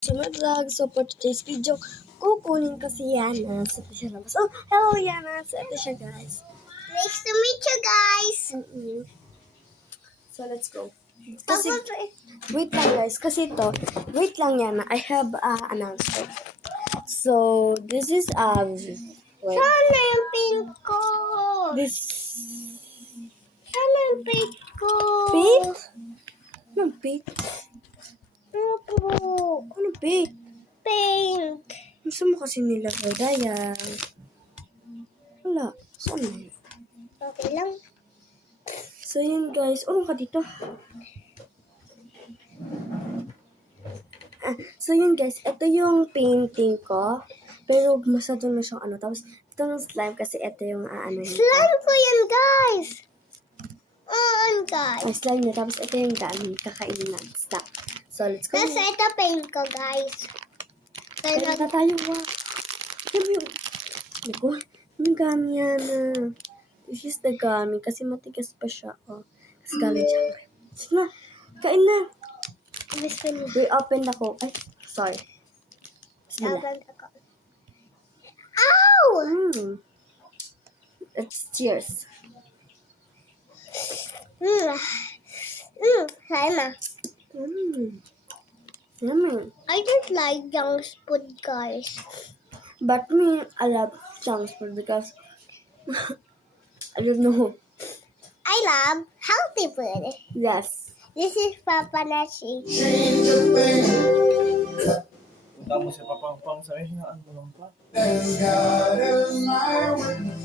So, vlog. So, for today's video, kukunin ko si Yana. So, ito siya labas. Oh, hello, Yana. So, ito siya, guys. Nice to meet you guys. So, let's go. Kasi, wait lang, guys. Kasi ito, wait lang, Yana. I have announcement. So, this is, wait. Sana yung pink ko. This, Sana yung pink ko. pink? Anong pink? Ano po? Anong pink? Pink. Gusto mo kasi nila, Daya. Wala. Saan na yun? Okay lang. So, yun, guys. Ano ka dito? So, yun, guys. Ito yung painting ko. Pero, masyado na siyang ano. Tapos, ito yung slime kasi ito yung ano yun. Slime ko yan guys. Guys. Ang slime niya. Tapos, ito yung gamit. Kakainin na. Stop. So, let's go. Tapos ito paint ko guys. Kaya na tayo, wow. Yan yung... Naku, yung gami yan. This is the gami. Kasi matigas pa siya. Oh. Kasi galing siya. Sige na. Kain na. Gusto niyo. Re-open ako. Ay, sorry. Bismillah. Laban ako. Ow! It's cheers. Sana. Yummy. I don't like junk food guys. But me, I love junk food because I don't know. I love healthy food. Yes. This is Papa Nashi. Punta mo si Papampang sa hingaan mo lang pa. And God is my witness.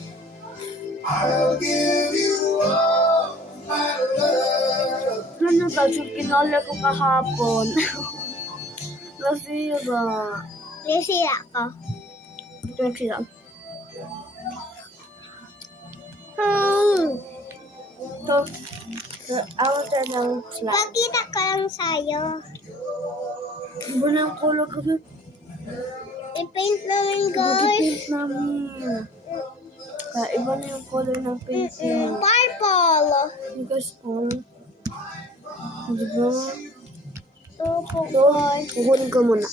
I'll give you all my love. Ano ba? Yung kinala ko kahapon. Nasira. Nasira ko. Ito yung sila. So, out ng slime. Pakita ko lang sa'yo. Iba na ang color kasi. I-paint namin guys. Nag-paint namin. Kaya iba na yung color ng pencil. Purple. Because, diba? Opo So, guys. kukunin ko muna.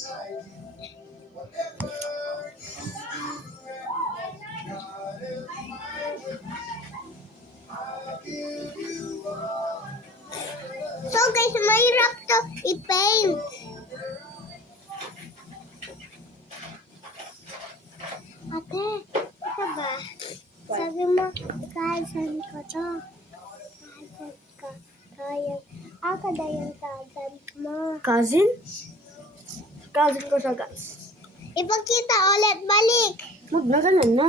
So guys, mahirap to i-paint. Ate, ito ba? Sabi mo, kasan ko to. Kasan ko. Kaya, ako na yung kasan mo. Cousin? Cousin ko siya, guys. Ipakita ulit, balik. Huwag na, ganun na.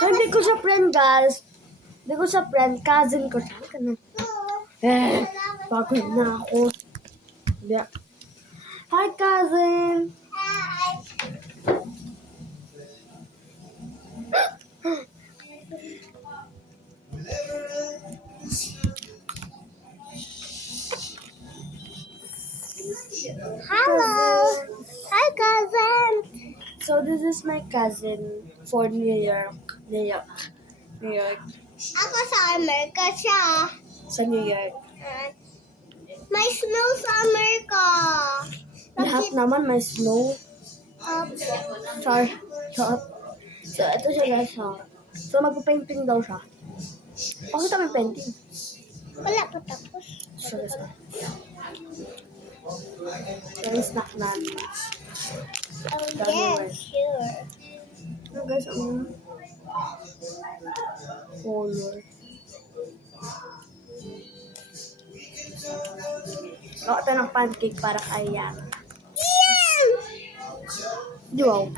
So, hindi ko siya friend, guys. Hindi ko siya friend. Cousin ko siya. Ganun. Pagod na ako. Yeah. Hi, cousin. Hello. Hi, cousin. So, this is my cousin for New York. New York. New York. Ako sa Amerika siya. Sa New York. May snow sa Amerika. Lahat naman may snow. Sorry. Shot. So, ito siya, guys. So, magpa-painting daw siya. Pakita may painting. Wala pa tapos. Sorry. Yung snack namin. Oh, yes, sure. Ano, guys, ang color. Gawa ito ng pancake para kay Yana. Wow.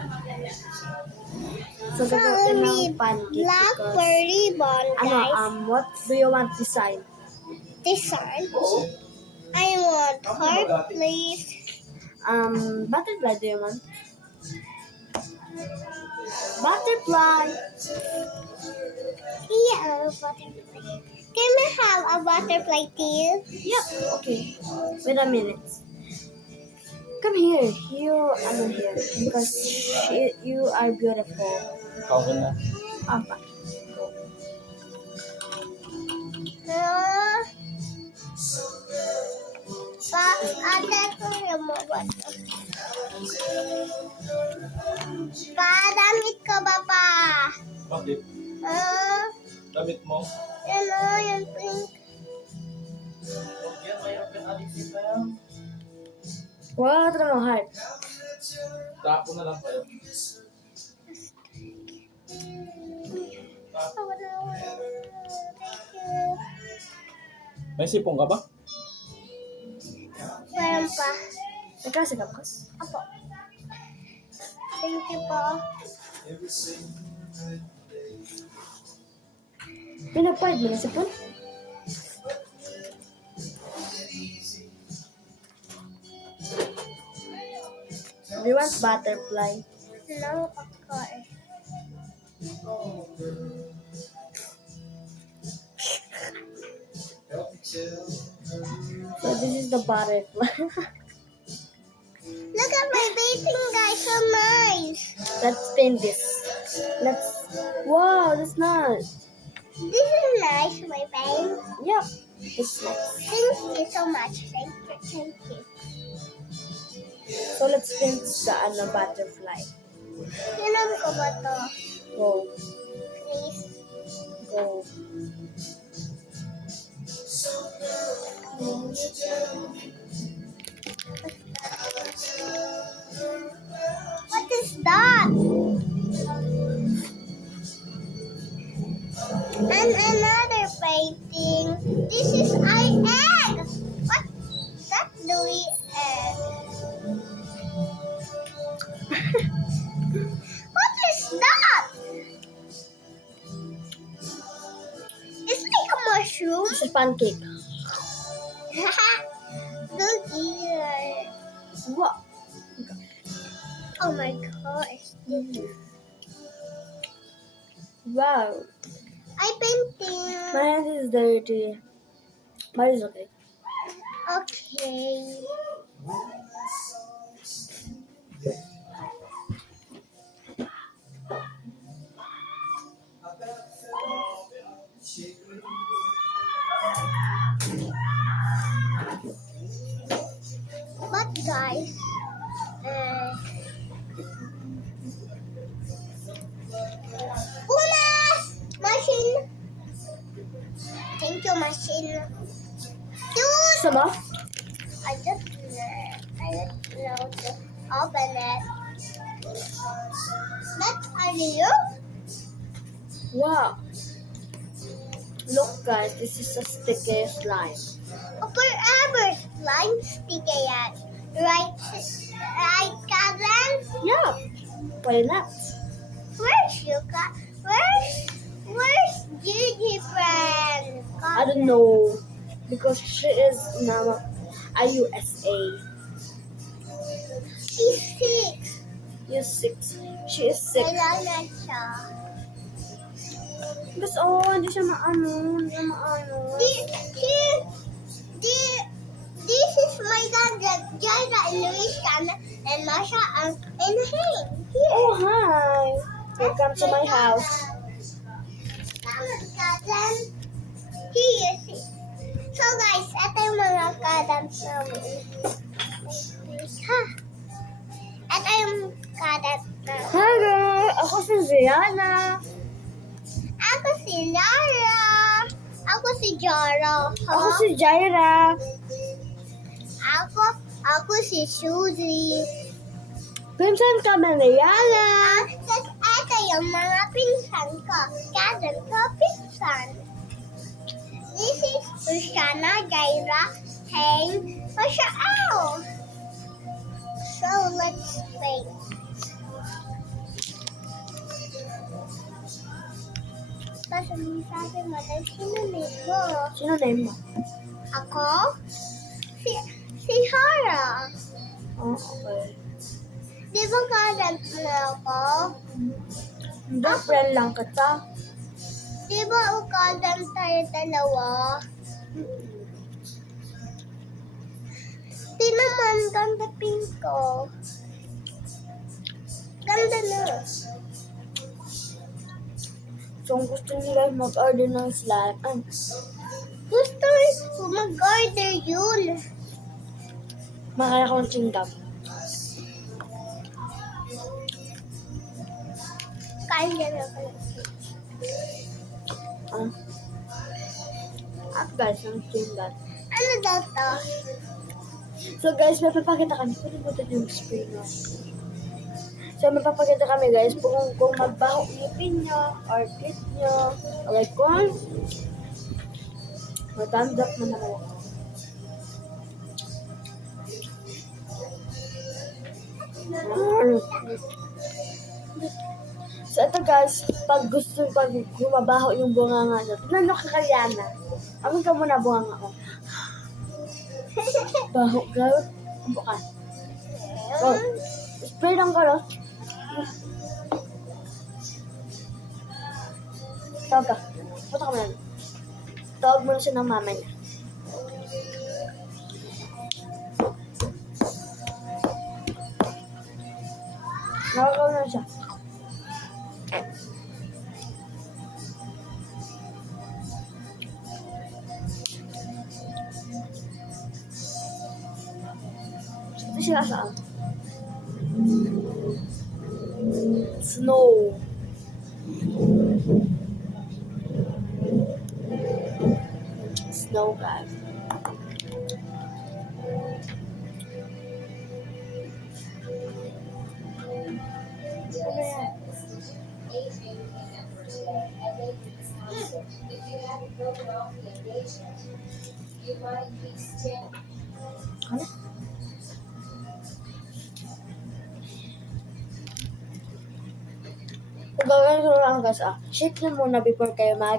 So, gagawa ito ng pancake Black because, ribbon, guys. what do you want design? Design. I want heart, please. Butterfly do you want? Butterfly! Yeah, butterfly. Can we have a butterfly too? Yep, okay. Wait a minute. Come here. Here. Because you are beautiful. Ikaw ka na. Apa. Ate, kuya mo ba ito? Pa, damit ka ba pa? Bakit? Ah, Damit mo? ano, yung pink. Yan, mayroon kang alisin na yan. Wow, ito naman heart. Tapo na lang kayo. Oh, wala. Thank you. May sipong ka ba? Meron pa. Nagkasa ka, boss? Apo. Thank you po. Pinapahid mo na si Pun? Do you want butterfly? No, of course. So this is the butterfly. Look at my bathing guys, so nice. Let's spin this. Wow, that's nice. This is nice, my babe. Yep, it's nice. Thank you so much. Thank you. So let's spin the butterfly. Inom ko ba to? Go, Please. go. What is that? And another painting. This is an egg. What? That Louis egg. What is that? It's like a mushroom. It's a pancake. Look here. What? Oh my gosh. Wow. I painting. My hand is dirty. But it's okay. Okay. But guys, Unas! Machine! Thank you, machine. Dude! Sama? I don't know to open it. That's a you? Wow. Look guys, this is a sticky slime. Forever slime sticky yan. Right, cousin? Yeah. Why not? Where's Yuka? Where's Gigi friend? I don't know. Because she is now a USA. She's 6. You're 6. She is 6. Kailangan siya. Gusto, hindi siya maano. Hindi siya maano. This is my dad, Jaira and Luisha, and Masha and Hayne. Here. Oh, hi. Welcome to my house. Cousin. Here you see. So guys, ito yung mga cousins namin. Ha? Ito yung cousins namin. Hello. Ako si Ziana. Ako si Lara. Ako si Jara. Ako si Jaira. Ako si Suzy. Pinsan ka Manayala. Tapos ito yung mga pinsan ko. Cousin ko, pinsan. This is Luciana, Jaira, Hayne, Masha, ow! So, let's paint. Tapos, sabi mo, sino name mo? Sino name mo? Ako? Si Hara. Oh, okay. Di ba cousin mo ako? Hindi, friend lang kita. Di ba cousin tayo dalawa? Di naman, ganda pink ko. Ganda na. So, kung gusto nila mag-order ng slime, Gusto ko mag-order yun. Makaya ko ng chewing gum. Kain din ako. Ah. At guys, ang chewing gum. Ano daw to? So guys, may papakita kami. Pwede mo ito yung spray na. So may papakita kami guys kung magbaho ngipin nyo or teeth nyo or like kung thumbs up na naman ako. So ito guys, pag gumabaho yung bunganga nyo, tignan nyo kakayana. Amin ka muna bunganga ko. Baho, girl. Ambo ka. Oh, spray lang ka, no? Tawag ka. Punta ka mo na. Tawag mo na siya ng mama niya. Nakakaw na siya. Ito siya saan? Snow. Snow, guys. Ano yan? Ano? Kung gagawin ko lang guys, shake nyo muna before kayo Dami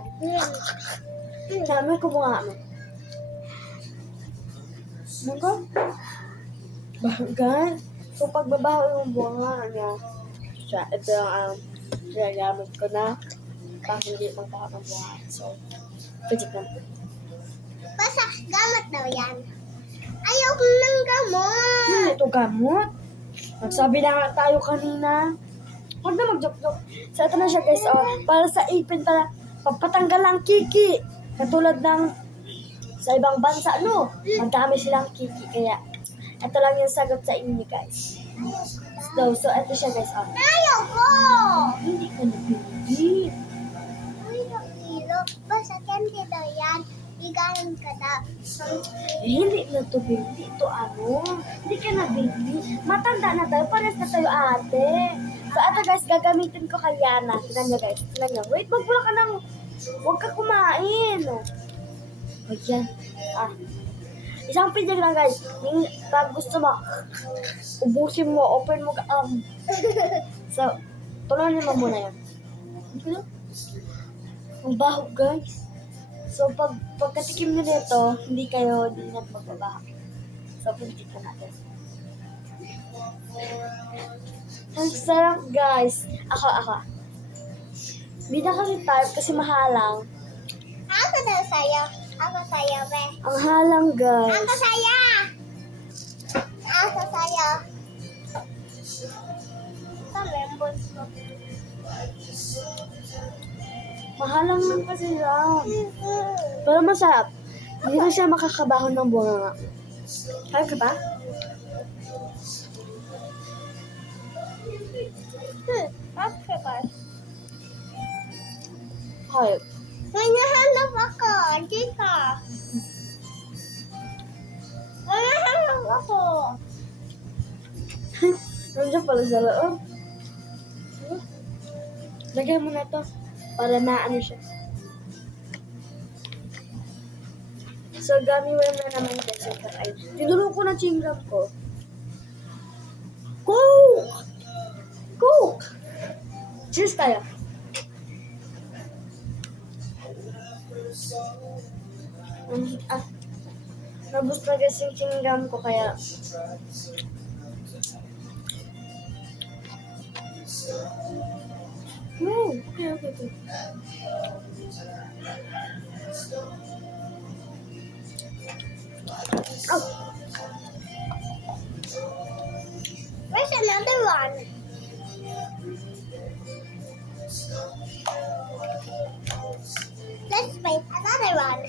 ko mga Mungko? Guys, so pagbabaho yung bunga niya, ito yung sinagamit ko na para hindi magbaho ng bunga. So, pwede na. Basta gamot daw yan. Ayoko ng gamot. Ito gamot. Nagsabi na nga tayo kanina. Huwag na mag-joke-joke. So, ito na siya guys. Para sa ipin, para papatanggal ang kiki. Katulad ng sa ibang bansa, no? Magdami silang kiki. Kaya, ito lang yung sagot sa inyo guys. So ito siya guys. Ayoko! Hindi ka nabili. Kilo. Basta candy daw yan. Igalan ka daw. Hindi na to baby. Ito hindi ka na baby. Matanda na tayo. Pares na tayo ate. So ito guys, gagamitin ko kay Yana. Tignan nyo guys. Tignan nyo. Wait, magbula ka ng... Huwag ka kumain. Ayan. Isang pinig lang guys. Pag gusto mo, ubusin mo, open mo ka. So, tuloy naman muna yan. Ang baho guys. So, pagkatikim nyo nito, hindi na magbabaho. So, pinitikin natin. Ang sarap guys. Ako. Hindi na kasi type kasi mahalang. Ako daw sa'yo. Ako sa'yo, be. Ang halang guys. Ako sa'yo. Ako sa'yo. Ito, members ko. Mahalang lang kasi lang. Pero masarap. Hindi na siya makakabaho ng bunga nga. Kaya ka ba? Okay, guys. Hayop. May nahanap ako. Dito. May nahanap ako. Nandiyan pala sa loob. Lagay mo na to para maano siya. So, gamiwan na naman guys yung patay. Tinulong ko na chingam ko. Coke! Coke! Cheers tayo. Nabus na kasi yung chingam ko kaya okay. Oh. Where's another one? Let's make another one.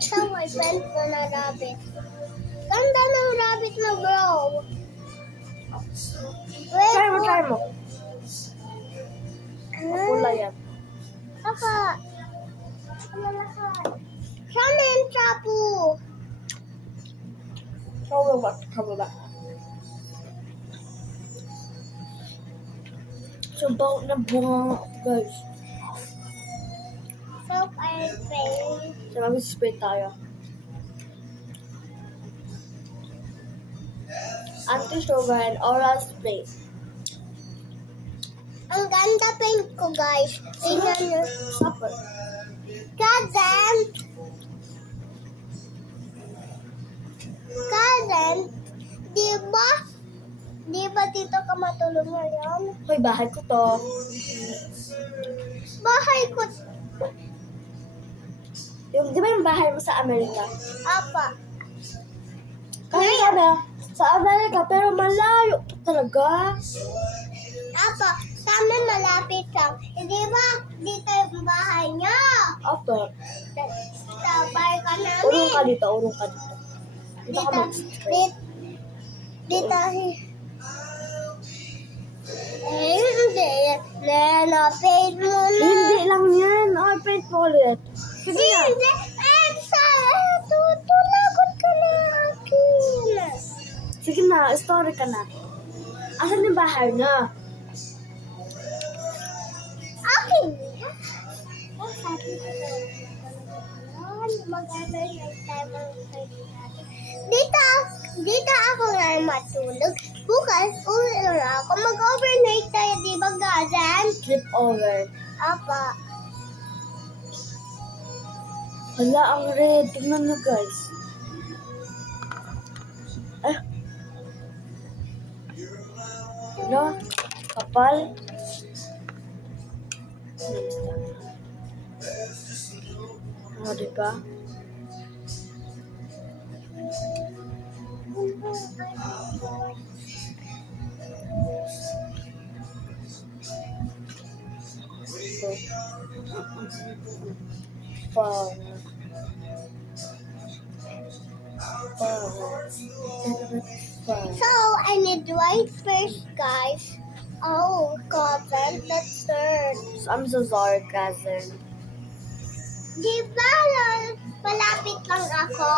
So, my friend ko na rabbit. Ganda ng rabbit na bro. Try mo. Pula yan. Kaka. Ano lahat? Sana yung chapu. Kababa. So, bago na bunga, guys. So, I think. So, mag-spray tayo. Anti-sugar and oral spray. Ang ganda paint ko, guys. Tingnan nyo. Supper. Cousin, di ba dito ka matulog ngayon? Hoy, bahay ko to. Bahay ko, Di ba yung bahay mo sa Amerika? apa. Kasi sa Amerika, pero malayo talaga. Apa, sa amin malapit lang. Di ba dito yung bahay niya? Apa. Sa bahay ka namin. Urong ka dito. Dito ka mag-spray. Dito. Hindi. Paint mo na. Hindi lang yan. Ay, paint mo ulit. Sige na. Hindi. Tutulakot ka na akin. Sige na, story ka na. Asan yung bahay na? Akin. Sabi ko maganda yung time Dito ako na matulog. Bukas, uwi na ako. Mag-overnight tayo, di ba, Gazan? Flip over. Apa. Wala, ang red. Tingnan nyo, guys. Ano? Kapal? Diba? Fun. So, I need white first, guys. Oh, cousin, that's third. So, I'm so sorry, cousin. Di ba, malapit lang ako?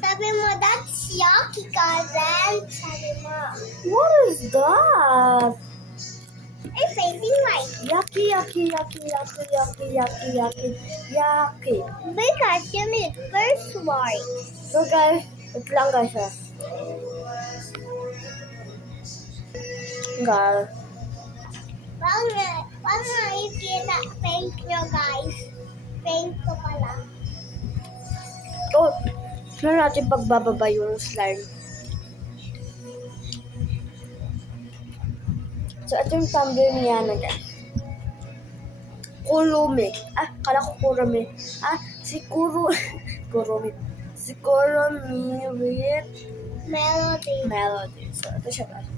Sabi mo, that's yucky, cousin. Sabi mo, What is that? I'm painting white. Yucky. Because you need first white. So, guys, ito lang, guys, Guys. Wag nga ikita paint nyo, guys. Paint ko pala. Oh, saan natin pagbababa yung slime? So, ito yung tumbler niya na guys. Kurume. Kala ko Kurume. Kurume. Si Kurume with Melody. So, ito siya guys.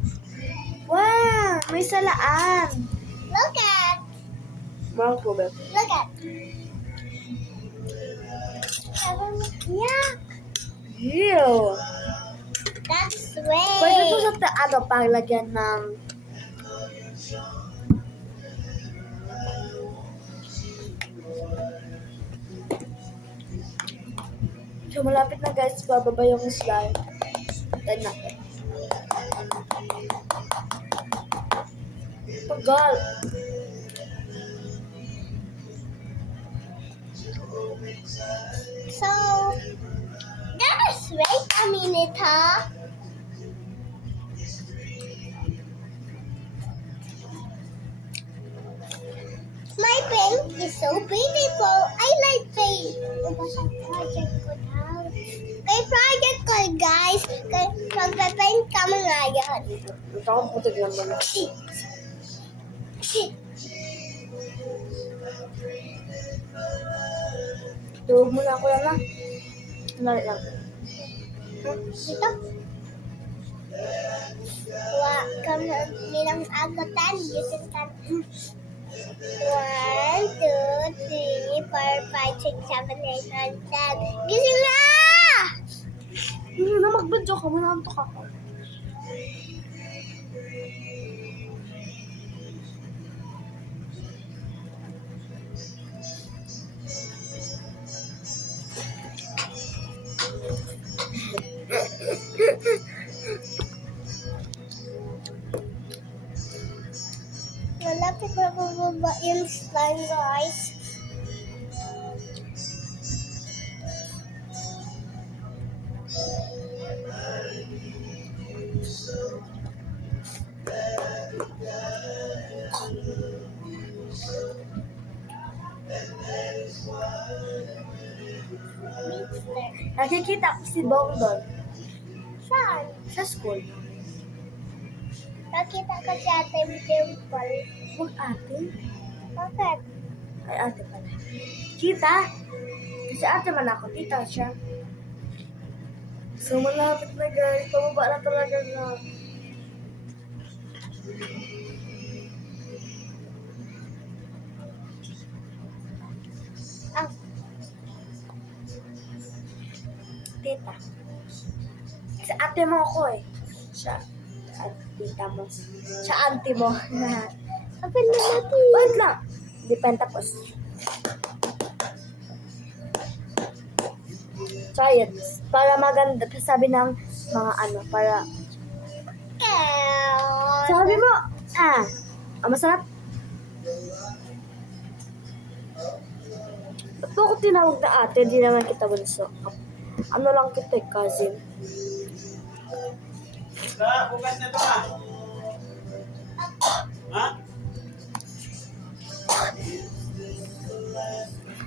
Wow! May salaan. Look at. Mga problem. Look at. Yeah. Ew! That's way. Pwede po sa paglagyan ng so, malapit na guys, bababa yung slime. Tayo natin. Tagal. So, just wait a minute, huh? My paint is so beautiful. I like paint. Project ko daw. May project ko, guys. Magpa-paint kami ngayon. Ito akong putig naman. Duwag mo na ako lang na. Lari lang. Dito. Kami bilang agutan. Gising ka. 1, 2, 3, 4, 5, 6, 7, 8, 9, 10. Gising na! Hindi na mag-video ka. Manantok ako. Malapit na bababa yung slime, guys. Nakikita ko si Bong doon. Saan? Sa school. Nakita ko si Ate Dimple. Huwag ate. Bakit? Ay, ate pala. Kita? Kasi ate man ako. Tita siya. So, malapit na guys. Pababa na talaga na. Ah, Tita. Kasi ate mo ako eh. Siya. At tita mo. Siya auntie mo. open na natin. Wait lang. Depend tapos. Science. Para maganda. Sabi ng mga ano. Para. Sabi mo. Masarap. Ba't mo ako tinawag na ate? Di naman kita bunso. Ano lang kita eh, cousin. Bukas na to ah. Ha?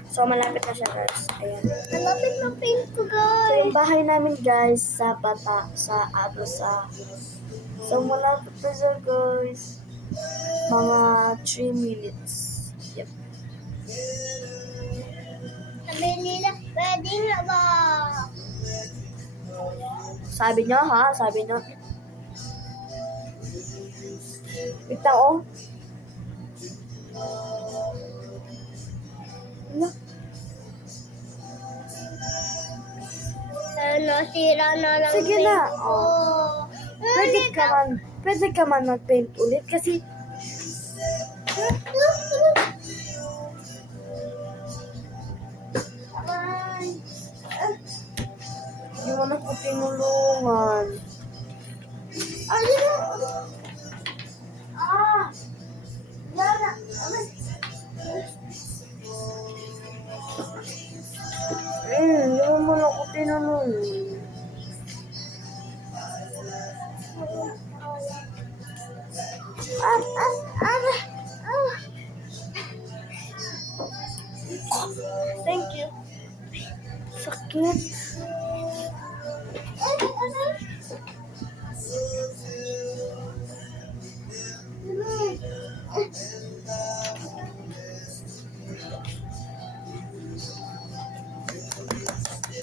So, malapit na siya guys. Ayan. Malapit na paint ko, So, guys. yung bahay namin guys sa So, malapit na siya guys. Mga 3 minutes. Yep. Sabi nila, pwede na ba? Sabi niya ha, sabi niya. Wait lang oh. Ano? Nasira na lang Sige paint na. ko. Pwede ka man mag-paint ulit kasi hindi mo na ko tinulungan. Hindi mo na ko tinulungan. Thank you. Sakit.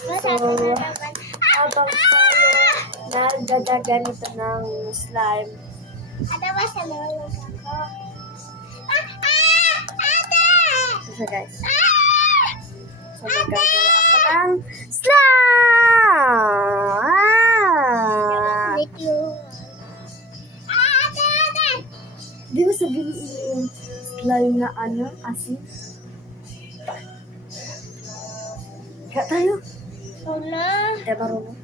So, habang tayo nagdadaganito ng slime, Ada ba sa nalulog ako? Ate! so siya guys. So, magagawa ako ng slime! With you. Ate! Di ba sabihin yung slime na ano, asin? Kaya tayo. Wala. Hindi marunong.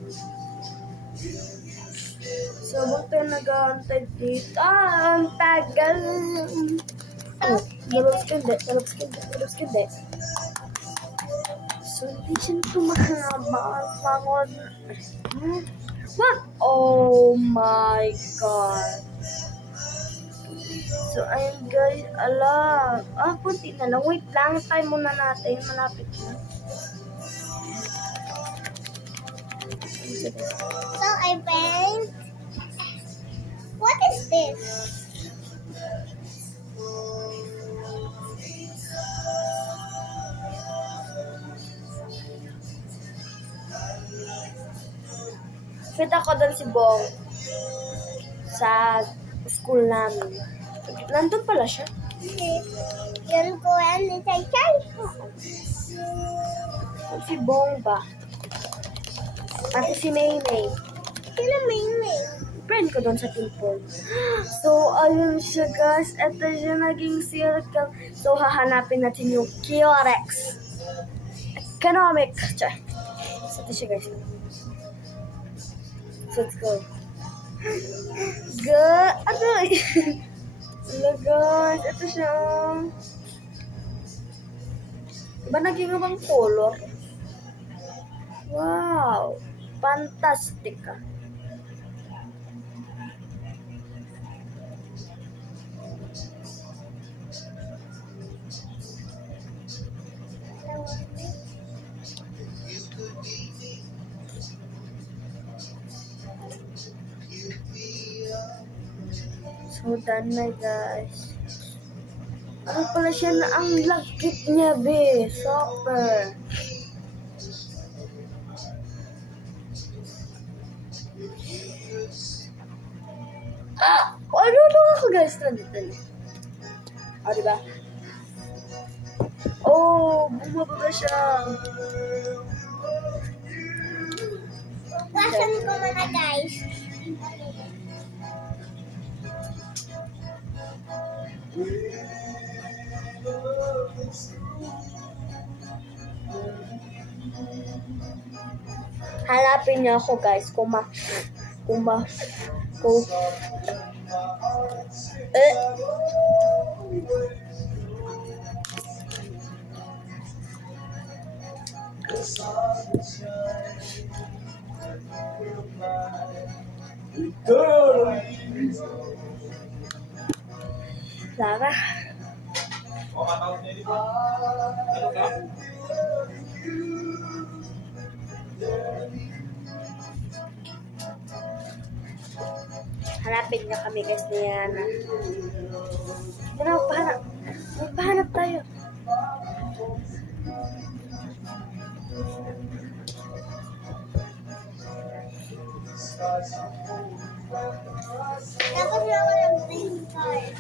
So, buto nag-aantay dito. Ang tagal. Oh, nalabas ka hindi. So, hindi siya tumabangon. What? Oh my God. So, ayun guys. Ala. Kunti na lang. Wait lang. Time muna natin. Malapit na. So I paint. What is this? Kita ko doon si Bong sa school namin. Nandun pala siya. Yun ko yan ni Chay Chay. Si Bong ba? Pati si Maymay. Sino Maymay? Friend ko doon sa Tilpon. So, ayun siya guys. Ito siya naging circle. So, hahanapin natin yung Kiorex. Economic. Char. So, ito siya guys. So, let's go. Ano? Hello guys. Ito siya. Diba naging ibang color? Wow. Fantastic ah. So, done na guys. Ano pala siya na ang lagkit niya, be? Super. Ano ako guys? Nandito na. O, diba? Oh, bumaba siya. Wasan ko muna guys. Hanapin niya ako guys kung Lara. Hanapin niya kami guys ni Yana. Ano, magpahanap tayo. Tapos na ako ng green card.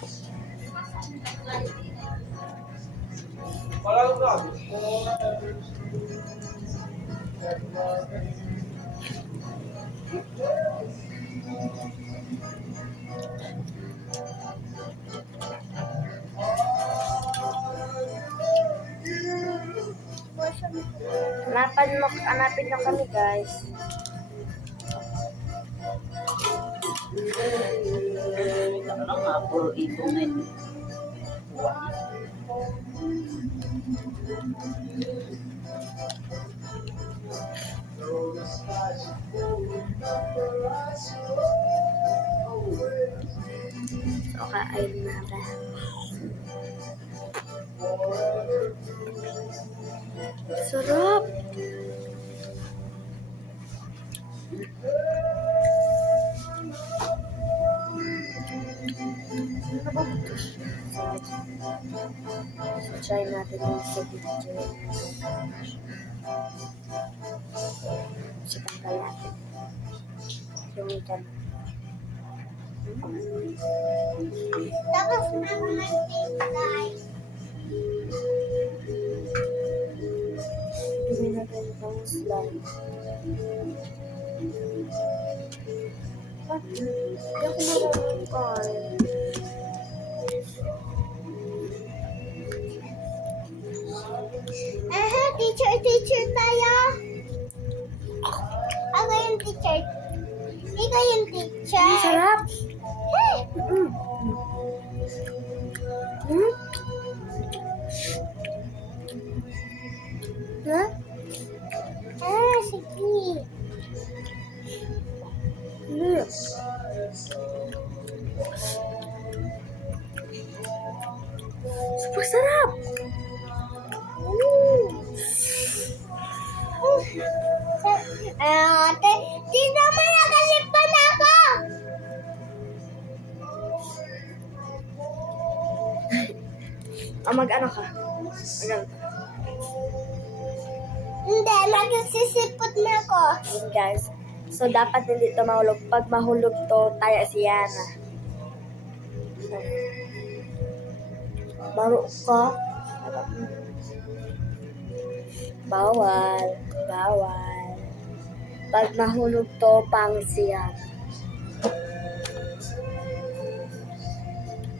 Hanapin niyo kami guys. Okay, ayun na ba? Sarap! Ano ba ito? So, try natin yung signature. Sipanggal natin. Yung ikan. Tapos na ako ng green card. Gawin natin itong slime. Ba't? Hindi ako marunong kain. Teacher tayo. Ako yung teacher. Ikaw yung teacher. Ang sarap! Hey! Ha? Sige. Super sarap! Ate, sino mo nakalipan ako? Mag-ano ka? Mag-ano ka? Hindi, magsisipot na ako. Yun guys, So, dapat hindi to mahulog. Pag mahulog to, taya si Yana. Baro ka. Bawal. Bawal. Pag mahulog to, pang siya.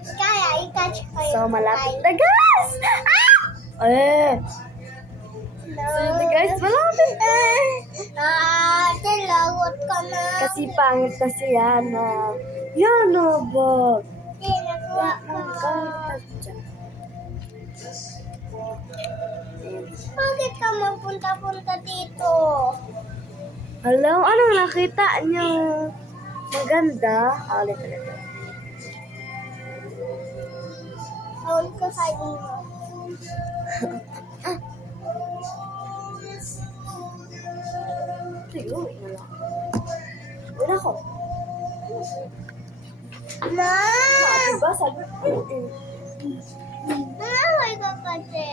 Kaya, i-catch ko yung So, malapit fly. na, guys! Ah! Eh! No. So, yun na, guys, malapit na. Ate, lagot ka na. Kasi pangit na si Yana. Yana ba? Hindi, nakuha ko. Bakit ka mapunta-punta dito? Hello, anong nakita niyo? Maganda. Ulit. Sound ko sa inyo. Sige, uwi na lang. Wala ko. Na! Diba, sabi ko, Naway ka kasi.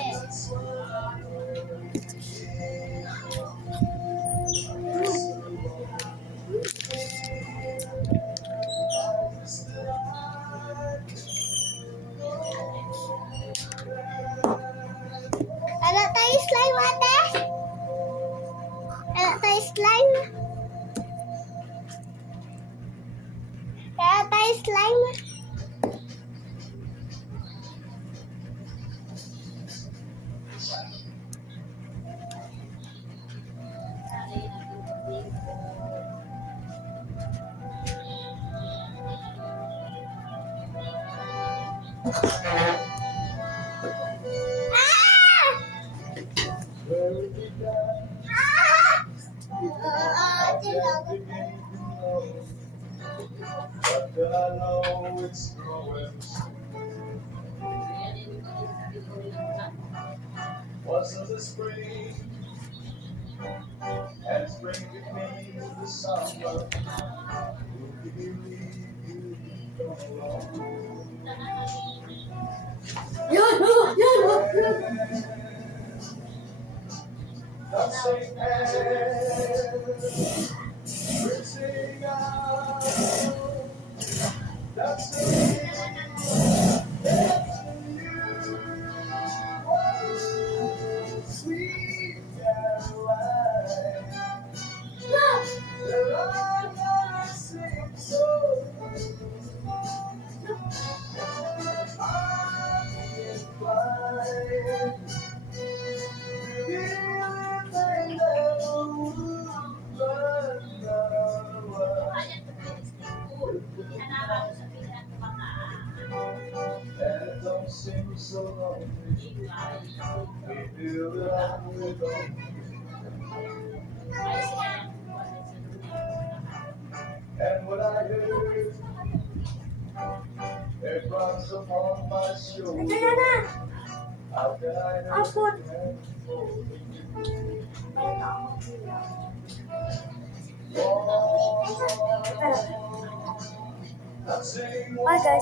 Ano tayo slime, ate? Ano tayo slime? Ano tayo slime? Ate, lagot ka. But I know it's growing. Wasn't the spring, and spring became the summer. Who could believe you'd come along? Yana! Not saying reaching out. That's the sweet Caroline. Well, I'm gonna sing so. I can find feeling never would, but now and it don't seem so long. We feel that we don't. And what I heard, it runs upon my shoulder. Yana! How can I know? Apon! I'm saying Bye, guys.